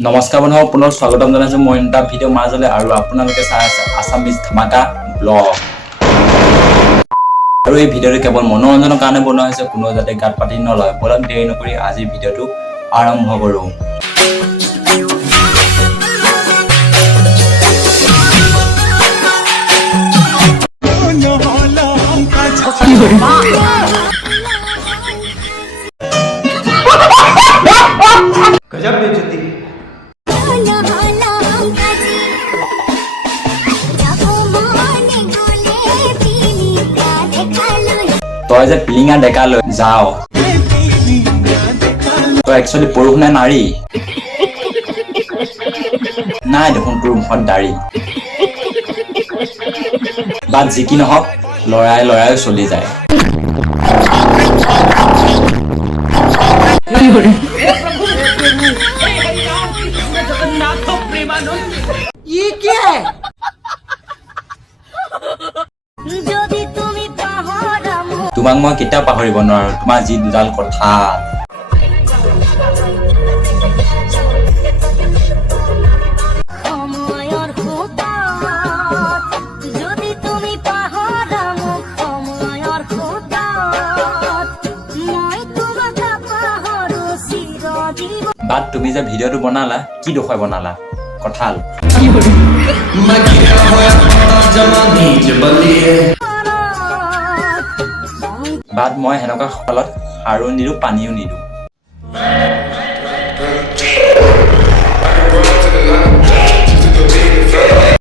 নমস্কাৰ বন্ধু পুনৰ স্বাগতম জনাইছো মই এটা ভিডিঅ' মাজলে আৰু আপোনালোকে চাই আছে আসামিজ ধামাকা ব্লগ আৰু এই ভিডিঅ'টো কেৱল মনোৰঞ্জনৰ কাৰণে বনোৱা হৈছে কোনো যাতে গাত পাতি নলয় বলক দেৰি নকৰি আজি ভিডিঅ'টো আৰম্ভ কৰো गजब बेइज्जती তই যে পিলিঙা ডেকা লৈ যাও তই একচুৱেলি পুৰুষ নে নাৰী নাই দেখোন তোৰ মুখত দাড়ি বাট যি কি নহওক লৰাই লৰাই চলি যায় ये क्या है তোমাক মই কেতিয়াও পাহৰিব নোৱাৰো তোমাৰ যি দুডাল কথা বাট তুমি যে ভিডিঅ'টো বনালা কি দেখুৱাই বনালা কঁঠাল বাট মই হেনেকুৱা ফলত সাৰো নিদো পানীও নিদো